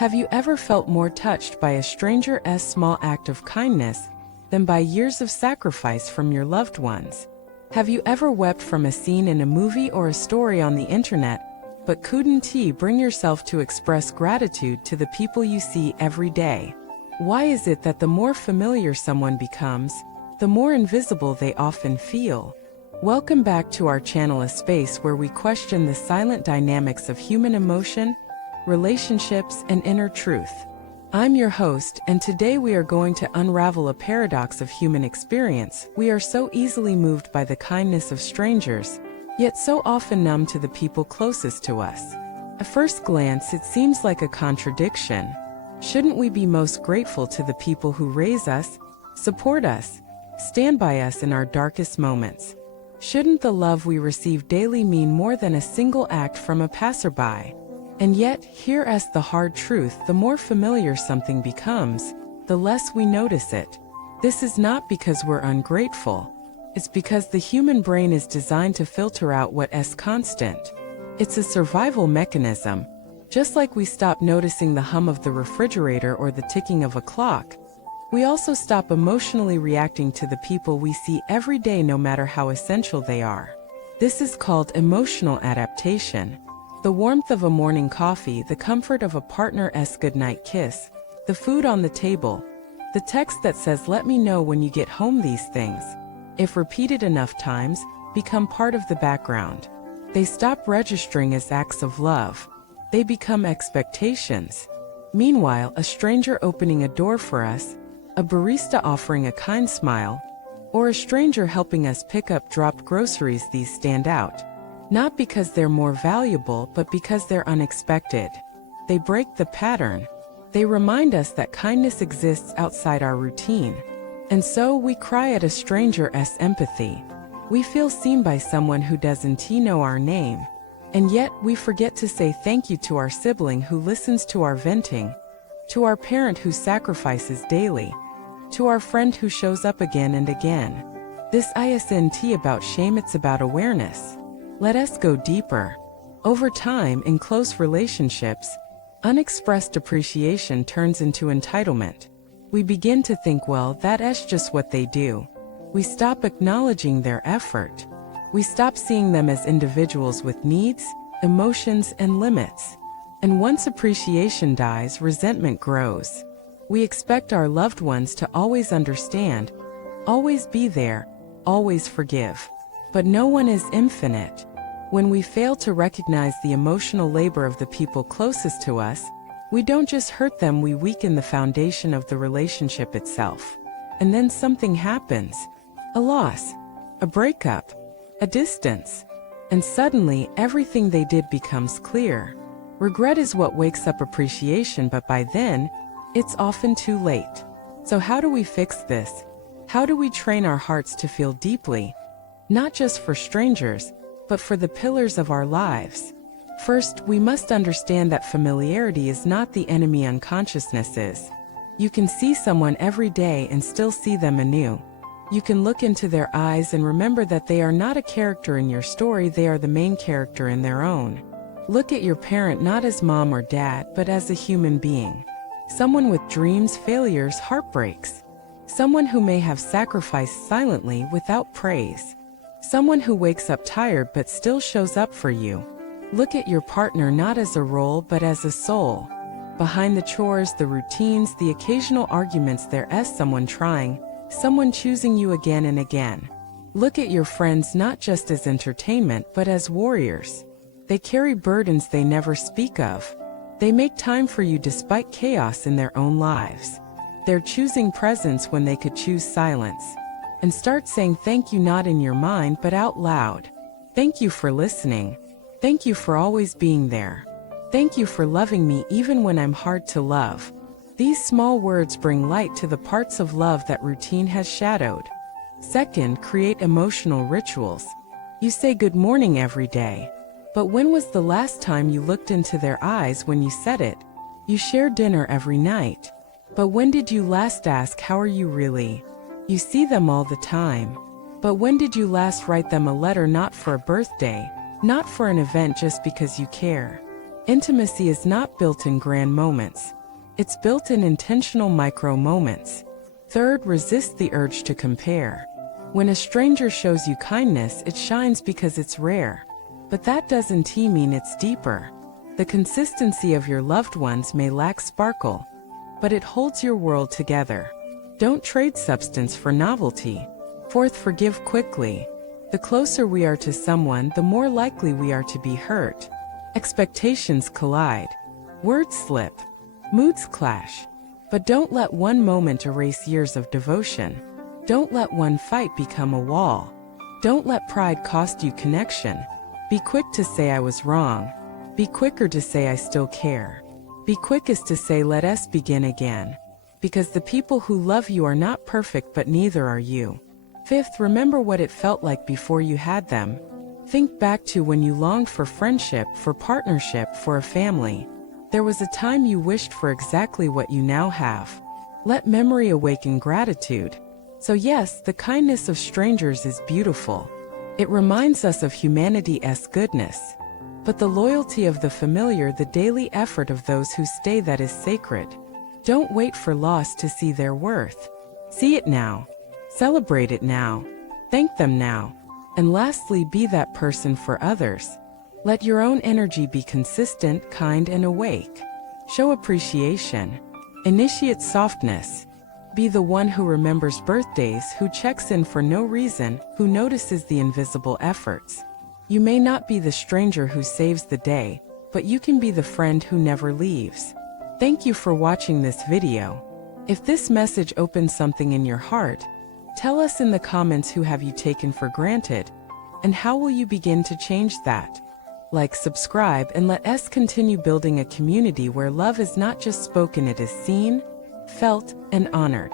Have you ever felt more touched by a stranger's small act of kindness than by years of sacrifice from your loved ones? Have you ever wept from a scene in a movie or a story on the internet, but couldn't bring yourself to express gratitude to the people you see every day? Why is it that the more familiar someone becomes, the more invisible they often feel? Welcome back to our channel, a space where we question the silent dynamics of human emotion, relationships, and inner truth. I'm your host, and today we are going to unravel a paradox of human experience. We are so easily moved by the kindness of strangers, yet so often numb to the people closest to us. At first glance, it seems like a contradiction. Shouldn't we be most grateful to the people who raise us, support us, stand by us in our darkest moments? Shouldn't the love we receive daily mean more than a single act from a passerby? And yet, here's the hard truth: the more familiar something becomes, the less we notice it. This is not because we're ungrateful. It's because the human brain is designed to filter out what's constant. It's a survival mechanism. Just like we stop noticing the hum of the refrigerator or the ticking of a clock, we also stop emotionally reacting to the people we see every day, no matter how essential they are. This is called emotional adaptation. The warmth of a morning coffee, the comfort of a partner's goodnight kiss, the food on the table, the text that says "let me know when you get home," these things, if repeated enough times, become part of the background. They stop registering as acts of love. They become expectations. Meanwhile, a stranger opening a door for us, a barista offering a kind smile, or a stranger helping us pick up dropped groceries, these stand out. Not because they're more valuable, but because they're unexpected. They break the pattern. They remind us that kindness exists outside our routine. And so we cry at a stranger's empathy. We feel seen by someone who doesn't know our name. And yet we forget to say thank you to our sibling who listens to our venting, to our parent who sacrifices daily, to our friend who shows up again and again. This isn't about shame, it's about awareness. Let us go deeper. Over time, in close relationships, unexpressed appreciation turns into entitlement. We begin to think, well, that's just what they do. We stop acknowledging their effort. We stop seeing them as individuals with needs, emotions, and limits. And once appreciation dies, resentment grows. We expect our loved ones to always understand, always be there, always forgive. But no one is infinite. When we fail to recognize the emotional labor of the people closest to us, we don't just hurt them, we weaken the foundation of the relationship itself. And then something happens. A loss, a breakup, a distance. And suddenly, everything they did becomes clear. Regret is what wakes up appreciation, but by then, it's often too late. So how do we fix this? How do we train our hearts to feel deeply? Not just for strangers, but for the pillars of our lives. First, we must understand that familiarity is not the enemy unconsciousness is. You can see someone every day and still see them anew. You can look into their eyes and remember that they are not a character in your story, they are the main character in their own. Look at your parent not as mom or dad, but as a human being. Someone with dreams, failures, heartbreaks. Someone who may have sacrificed silently without praise. Someone who wakes up tired but still shows up for you. Look at your partner not as a role but as a soul. Behind the chores, the routines, the occasional arguments, there's someone trying, someone choosing you again and again. Look at your friends not just as entertainment but as warriors. They carry burdens they never speak of. They make time for you despite chaos in their own lives. They're choosing presence when they could choose silence. And start saying thank you, not in your mind but out loud. Thank you for listening. Thank you for always being there. Thank you for loving me even when I'm hard to love. These small words bring light to the parts of love that routine has shadowed. Second, create emotional rituals. You say good morning every day. But when was the last time you looked into their eyes when you said it? You share dinner every night. But when did you last ask, how are you really? You see them all the time. But when did you last write them a letter, not for a birthday, not for an event, just because you care? Intimacy is not built in grand moments. It's built in intentional micro moments. Third, resist the urge to compare. When a stranger shows you kindness, it shines because it's rare. But that doesn't mean it's deeper. The consistency of your loved ones may lack sparkle, but it holds your world together. Don't trade substance for novelty. Fourth, forgive quickly. The closer we are to someone, the more likely we are to be hurt. Expectations collide. Words slip. Moods clash. But don't let one moment erase years of devotion. Don't let one fight become a wall. Don't let pride cost you connection. Be quick to say I was wrong. Be quicker to say I still care. Be quickest to say let us begin again. Because the people who love you are not perfect, but neither are you. Fifth, remember what it felt like before you had them. Think back to when you longed for friendship, for partnership, for a family. There was a time you wished for exactly what you now have. Let memory awaken gratitude. So yes, the kindness of strangers is beautiful. It reminds us of humanity's goodness. But the loyalty of the familiar, the daily effort of those who stay, that is sacred. Don't wait for loss to see their worth. See it now. Celebrate it now. Thank them now. And lastly, be that person for others. Let your own energy be consistent, kind, and awake. Show appreciation. Initiate softness. Be the one who remembers birthdays, who checks in for no reason, who notices the invisible efforts. You may not be the stranger who saves the day, but you can be the friend who never leaves. Thank you for watching this video. If this message opened something in your heart, tell us in the comments who have you taken for granted, and how will you begin to change that? Like, subscribe, and let us continue building a community where love is not just spoken, it is seen, felt, and honored.